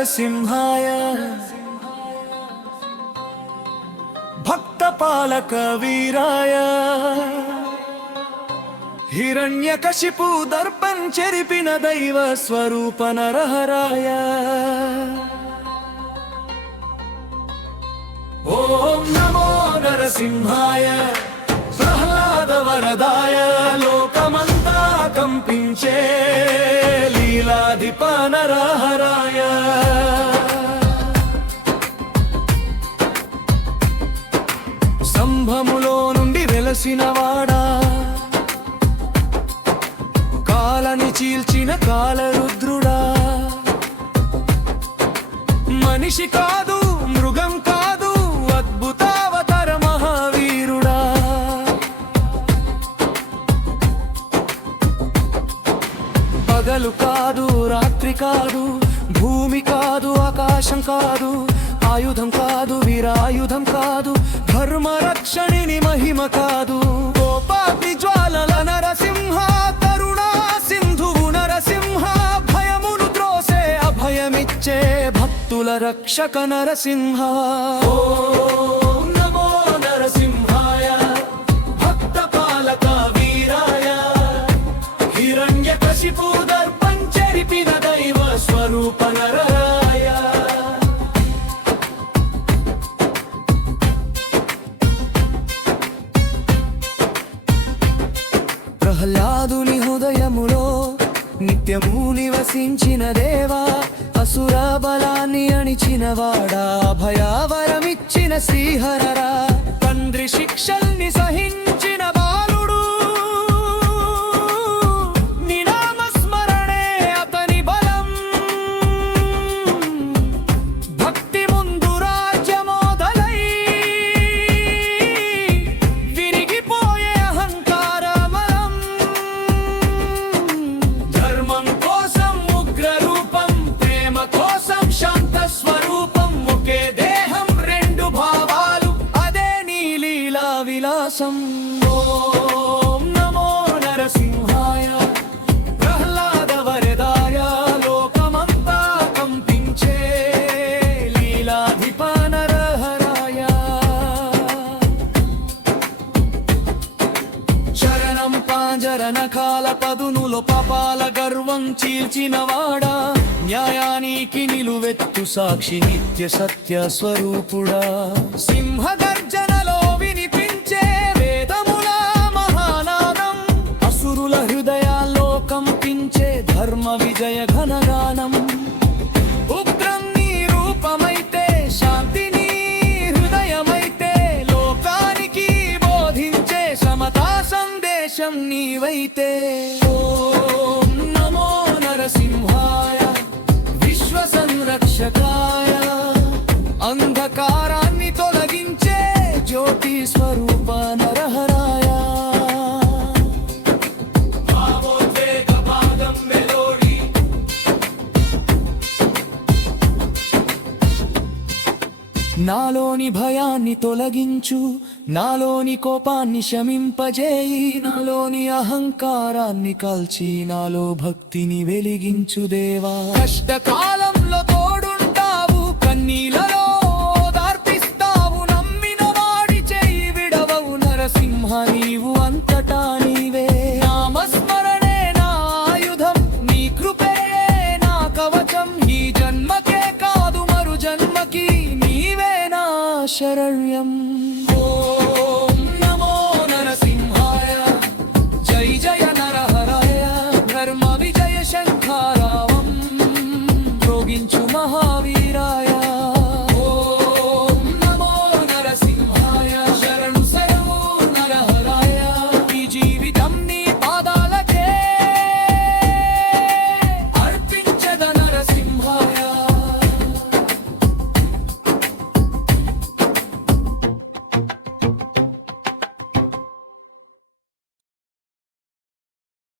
నరసింహాయ భక్తపాలక వీరాయ హిరణ్యకశిపు దర్పం చెరిపిన దైవ స్వరూప నరహరాయ ఓం నమో నరసింహాయ ప్రహ్లాద వరదాయ లోకమంతా కంపించే లీలాధిప నరహరాయ సంభములో నుండి వెలసినవాడా కాలని చీల్చిన కాలరుద్రుడా మనిషి కాదు మృగం కాదు అద్భుతావతార మహావీరుడా పగలు కాదు రాత్రి కాదు భూమి కాదు ఆకాశం కాదు ఆయుధం కాదు వీరాయుధం కాదు ధర్మ రక్షణిని మహిమ కాదు కోపాగ్ని జ్వాలల నరసింహ కరుణా సింధువు నరసింహ భయమును త్రోసే అభయమిచ్చే భక్తుల రక్షక నరసింహ ఓం నమో నరసింహాయ భక్తపాలక వీరాయ హిరణ్యకశిపు దర్పం చెరిపిన దైవ స్వరూప నరరాయ ప్రహ్లాదుని హృదయములో నిత్యము నివసించిన దేవా అసుర బలాన్ని అణిచినవాడా భయావరమిచ్చిన శ్రీహరరా తండ్రి శిక్షల్ని సహించిన బాలుడు నినామస్మరణే అతని బలం భక్తి ముందు రాజ్యమోదలై విరిగిపోయే అహంకార బలం ధర్మం కోసం ఉగ్ర రూపం ప్రేమ కోసం శాంత స్వరూపం ఒకే దేహం రెండు భావాలు అదే నీ లీలా విలాసం ఓం నమో నరసింహాయ ప్రహ్లాద వరదాయ లోకమంతా కంపించే లీలాధిప నరహరాయ శరణం పాంజరన కాల పదునులో పాపాల గర్వం చీల్చినవాడా న్యాయానికి నిలువెత్తు సాక్షి నిత్య సత్య స్వరూపుడా సింహగర్జనలో వినిపించే వేదముల మహానాదం అసురుల హృదయాల్లో కంపించే ధర్మ విజయ ఘనగానం ఉగ్రం నీ రూపమైతే శాంతి నీ హృదయమైతే లోకానికి బోధించే సమతా సందేశం నీవైతే ఓం నమో నరసింహాయ విశ్వ సంరక్షకాయ అంధకారాన్ని తొలగించే జ్యోతి స్వరూప నరహరాయ భావోద్వేగ భాగం మెలోడి నాలోని భయాన్ని తొలగించు నాలోని కోపాన్ని శమింపజేయి నాలోని అహంకారాన్ని కాల్చి నాలో భక్తిని వెలిగించు దేవా కష్టకాలంలో తోడుంటావు కన్నీలలో దార్పిస్తావు నమ్మిన వాడి చేయి విడవవు నరసింహ నీవు అంతటా నీవే నామస్మరణే నా ఆయుధం నీ కృపే నా కవచం ఈ జన్మకే కాదు మరు జన్మకి నీవే నా శరణ్యం ఓం నమో నరసింహాయ జై జయ